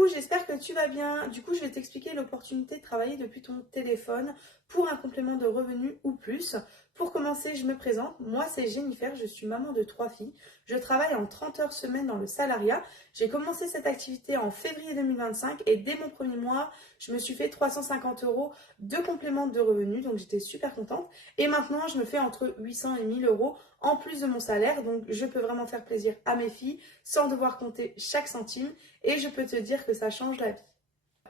Coucou, j'espère que tu vas bien. Du coup, je vais t'expliquer l'opportunité de travailler depuis ton téléphone pour un complément de revenu ou plus. Pour commencer, je me présente. Moi, c'est Jennifer, je suis maman de 3 filles. Je travaille en 30 heures semaine dans le salariat. J'ai commencé cette activité en février 2025 et dès mon premier mois, je me suis fait 350 € de complément de revenu. Donc, j'étais super contente. Et maintenant, je me fais entre 800 et 1000 € en plus de mon salaire. Donc, je peux vraiment faire plaisir à mes filles sans devoir compter chaque centime. Et je peux te dire que ça change la vie.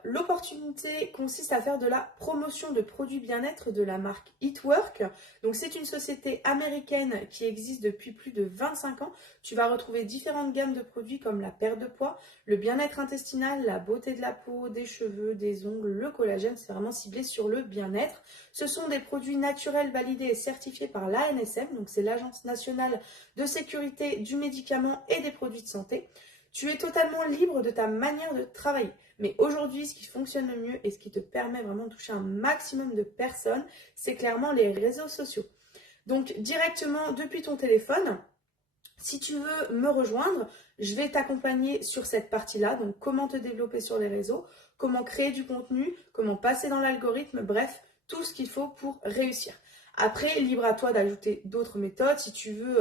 L'opportunité consiste à faire de la promotion de produits bien-être de la marque Eatwork. Donc c'est une société américaine qui existe depuis plus de 25 ans. Tu vas retrouver différentes gammes de produits comme la perte de poids, le bien-être intestinal, la beauté de la peau, des cheveux, des ongles, le collagène. C'est vraiment ciblé sur le bien-être. Ce sont des produits naturels validés et certifiés par l'ANSM, donc c'est l'Agence nationale de sécurité du médicament et des produits de santé. Tu es totalement libre de ta manière de travailler. Mais aujourd'hui, ce qui fonctionne le mieux et ce qui te permet vraiment de toucher un maximum de personnes, c'est clairement les réseaux sociaux. Donc directement depuis ton téléphone, si tu veux me rejoindre, je vais t'accompagner sur cette partie-là. Donc comment te développer sur les réseaux, comment créer du contenu, comment passer dans l'algorithme, bref, tout ce qu'il faut pour réussir. Après, libre à toi d'ajouter d'autres méthodes. Si tu veux,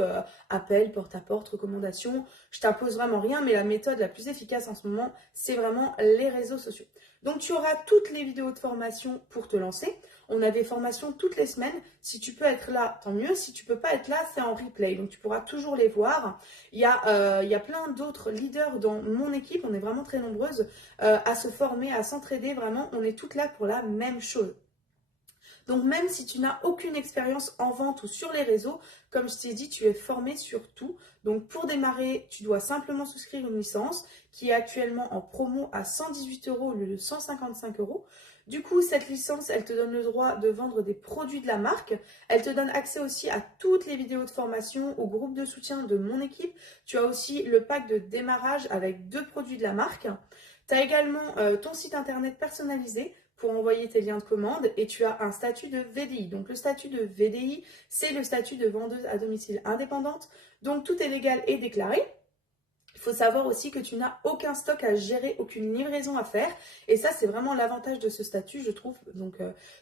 appel, porte-à-porte, recommandation, je t'impose vraiment rien, mais la méthode la plus efficace en ce moment, c'est vraiment les réseaux sociaux. Donc, tu auras toutes les vidéos de formation pour te lancer. On a des formations toutes les semaines. Si tu peux être là, tant mieux. Si tu peux pas être là, c'est en replay. Donc, tu pourras toujours les voir. Il y a plein d'autres leaders dans mon équipe. On est vraiment très nombreuses à se former, à s'entraider. Vraiment, on est toutes là pour la même chose. Donc même si tu n'as aucune expérience en vente ou sur les réseaux, comme je t'ai dit, tu es formé sur tout. Donc pour démarrer, tu dois simplement souscrire une licence qui est actuellement en promo à 118 € au lieu de 155 €. Du coup, cette licence, elle te donne le droit de vendre des produits de la marque. Elle te donne accès aussi à toutes les vidéos de formation, au groupe de soutien de mon équipe. Tu as aussi le pack de démarrage avec 2 produits de la marque. Tu as également ton site internet personnalisé pour envoyer tes liens de commande et tu as un statut de VDI. Donc le statut de VDI, c'est le statut de vendeuse à domicile indépendante. Donc tout est légal et déclaré. Il faut savoir aussi que tu n'as aucun stock à gérer, aucune livraison à faire. Et ça, c'est vraiment l'avantage de ce statut, je trouve. Donc,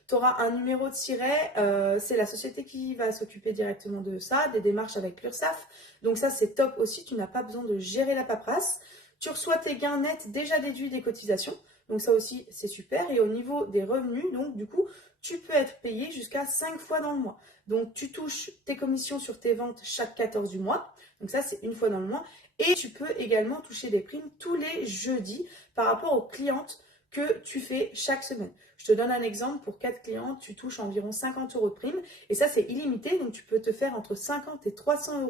tu auras un numéro de siret. C'est la société qui va s'occuper directement de ça, des démarches avec l'URSSAF. Donc ça, c'est top aussi. Tu n'as pas besoin de gérer la paperasse. Tu reçois tes gains nets déjà déduits des cotisations. Donc ça aussi, c'est super. Et au niveau des revenus, donc du coup, tu peux être payé jusqu'à 5 fois dans le mois. Donc tu touches tes commissions sur tes ventes chaque 14 du mois. Donc ça, c'est une fois dans le mois. Et tu peux également toucher des primes tous les jeudis par rapport aux clientes que tu fais chaque semaine. Je te donne un exemple, pour 4 clientes, tu touches environ 50 € de primes et ça c'est illimité, donc tu peux te faire entre 50 et 300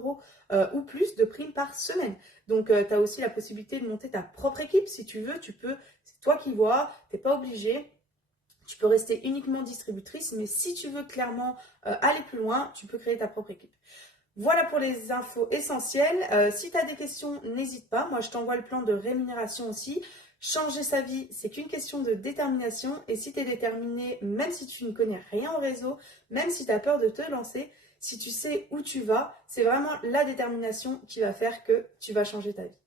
€ ou plus de primes par semaine. Donc tu as aussi la possibilité de monter ta propre équipe si tu veux, c'est toi qui vois, tu n'es pas obligé. Tu peux rester uniquement distributrice, mais si tu veux clairement aller plus loin, tu peux créer ta propre équipe. Voilà pour les infos essentielles. Si tu as des questions, n'hésite pas. Moi, je t'envoie le plan de rémunération aussi. Changer sa vie, c'est qu'une question de détermination. Et si tu es déterminé, même si tu ne connais rien au réseau, même si tu as peur de te lancer, si tu sais où tu vas, c'est vraiment la détermination qui va faire que tu vas changer ta vie.